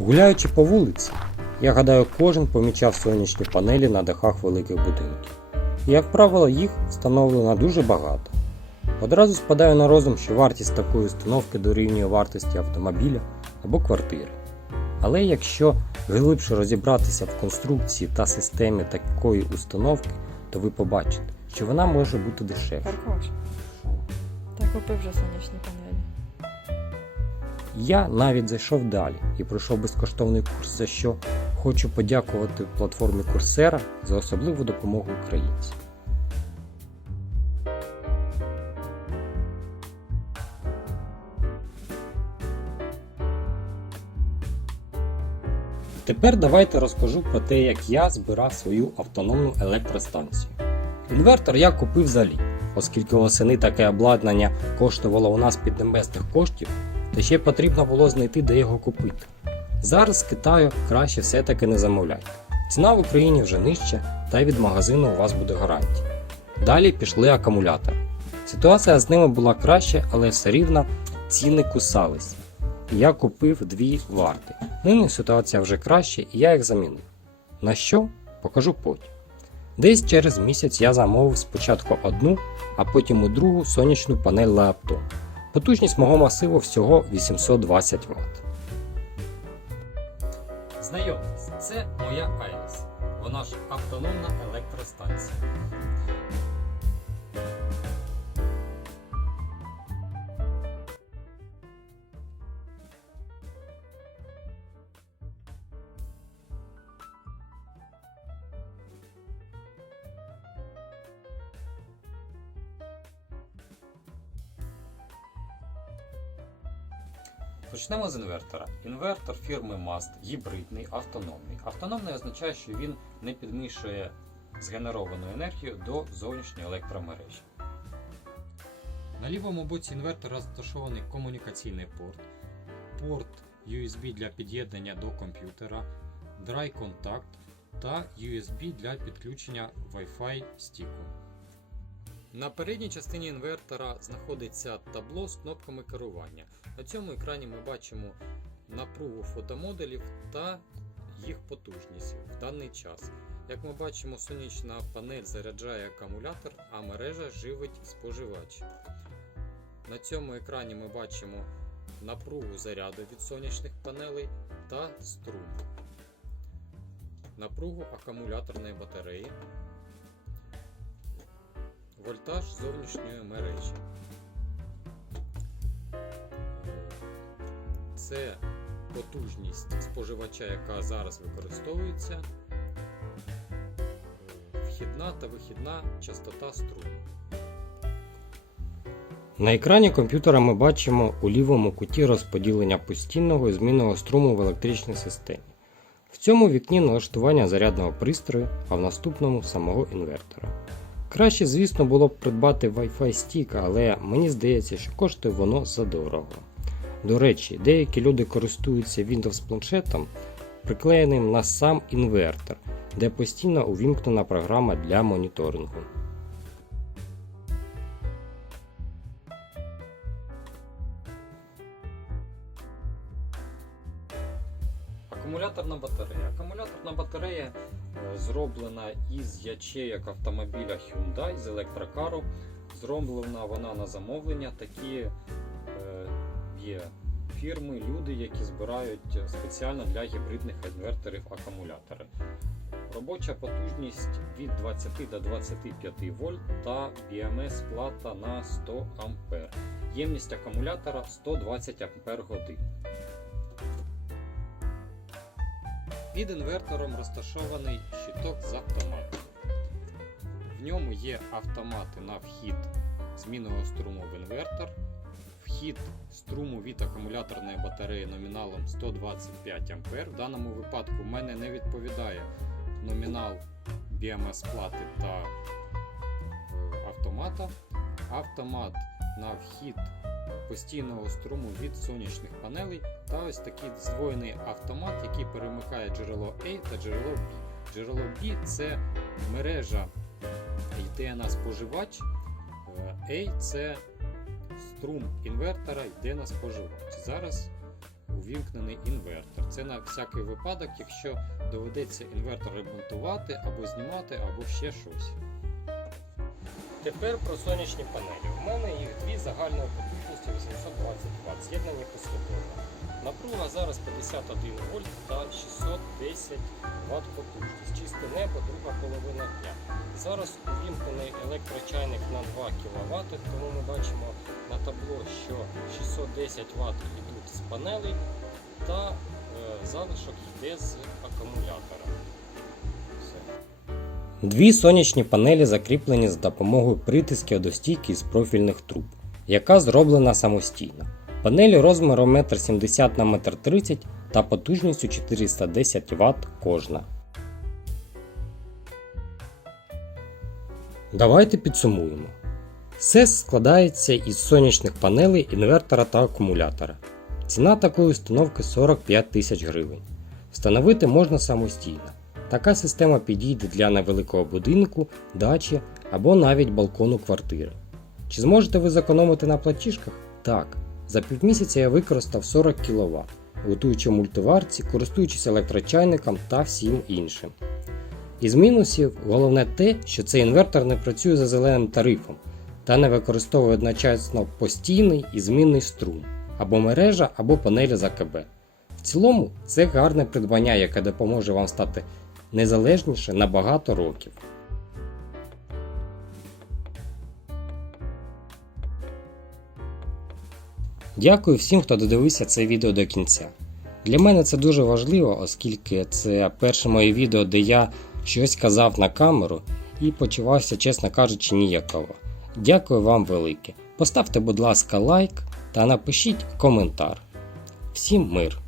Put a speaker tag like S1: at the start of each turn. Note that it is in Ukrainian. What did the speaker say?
S1: Гуляючи по вулиці, я гадаю, кожен помічав сонячні панелі на дахах великих будинків. І, як правило, їх встановлено дуже багато. Одразу спадає на розум, що вартість такої установки дорівнює вартості автомобіля або квартири. Але якщо глибше розібратися в конструкції та системі такої установки, то ви побачите, що вона може бути дешевша. Аркош. Та купи вже сонячні панелі. Я навіть зайшов далі і пройшов безкоштовний курс, за що хочу подякувати платформі Курсера за особливу допомогу українцям. Тепер давайте розкажу про те, як я збирав свою автономну електростанцію. Інвертор я купив за лік, оскільки восени таке обладнання коштувало у нас піднебесних коштів, та ще потрібно було знайти, де його купити. Зараз з Китаю краще все-таки не замовляйте. Ціна в Україні вже нижча, та й від магазину у вас буде гарантія. Далі пішли акумулятори. Ситуація з ними була краща, але все рівно ціни кусались. Я купив дві варти. Нині ситуація вже краща, і я їх замінив. На що? Покажу потім. Десь через місяць я замовив спочатку одну, а потім у другу сонячну панель лаптоп. Потужність мого масиву всього 820 Вт. Знайомтесь, це моя Айріс. Вона ж автономна електростанція. Почнемо з інвертора. Інвертор фірми MAST гібридний, автономний. Автономний означає, що він не підмішує згенеровану енергію до зовнішньої електромережі. На лівому боці інвертора розташований комунікаційний порт, порт USB для під'єднання до комп'ютера, Contact та USB для підключення Wi-Fi стіку. На передній частині інвертора знаходиться табло з кнопками керування. На цьому екрані ми бачимо напругу фотомоделів та їх потужність в даний час. Як ми бачимо, сонячна панель заряджає акумулятор, а мережа живить споживач. На цьому екрані ми бачимо напругу заряду від сонячних панелей та струм, напругу акумуляторної батареї, вольтаж зовнішньої мережі. Це потужність споживача, яка зараз використовується, вхідна та вихідна частота струму. На екрані комп'ютера ми бачимо у лівому куті розподілення постійного і змінного струму в електричній системі. В цьому вікні налаштування зарядного пристрою, а в наступному самого інвертора. Краще, звісно, було б придбати Wi-Fi стік, але мені здається, що коштує воно задорого. До речі, деякі люди користуються Windows планшетом, приклеєним на сам інвертор, де постійно увімкнена програма для моніторингу. Акумуляторна батарея. Акумуляторна батарея зроблена із ячеєк автомобіля Hyundai з електрокару. Зроблена вона на замовлення. Такі е, є фірми, люди, які збирають спеціально для гібридних інверторів акумулятори. Робоча потужність від 20 до 25 вольт та BMS плата на 100 А. Ємність акумулятора 120 Ах. Під інвертором розташований щиток з автоматом. В ньому є автомати на вхід змінного струму в інвертор, вхід струму від акумуляторної батареї номіналом 125 А. В даному випадку в мене не відповідає номінал BMS плати та е, автомата. Автомат на вхід постійного струму від сонячних панелей та ось такий здвоєний автомат, який перемикає джерело A та джерело B. Джерело B це мережа йде на споживач, е, A це струм інвертора йде на споживач. Зараз у ввімкнений інвертор. Це на всякий випадок, якщо доведеться інвертор ремонтувати або знімати, або ще щось. Тепер про сонячні панелі. У мене їх дві загальною потужністю 820 Вт, з'єднані послідовно. Напруга зараз 51 вольт та 610 Вт потужність. Чисте небо, друга половина дня. Зараз увімкнений електрочайник на 2 кВт, тому ми бачимо на табло, що 610 Вт йдуть з панелей та е, залишок йде з акумулятора. Все. Дві сонячні панелі закріплені з допомогою притисків до стійки з профільних труб, яка зроблена самостійно. Панелі розміром 1,70 на 1,30 м та потужністю 410 Вт кожна. Давайте підсумуємо. СЕС складається із сонячних панелей, інвертора та акумулятора. Ціна такої установки 45 тисяч гривень. Встановити можна самостійно. Така система підійде для невеликого будинку, дачі або навіть балкону квартири. Чи зможете ви зекономити на платіжках? Так. За півмісяця я використав 40 кВт, готуючи мультиварці, користуючись електрочайником та всім іншим. Із мінусів головне те, що цей інвертор не працює за зеленим тарифом та не використовує одночасно постійний і змінний струм або мережа, або панелі з АКБ. В цілому це гарне придбання, яке допоможе вам стати незалежніше на багато років. Дякую всім, хто додивився це відео до кінця. Для мене це дуже важливо, оскільки це перше моє відео, де я щось казав на камеру і почувався, чесно кажучи, ніяково. Дякую вам велике. Поставте, будь ласка, лайк та напишіть коментар. Всім мир!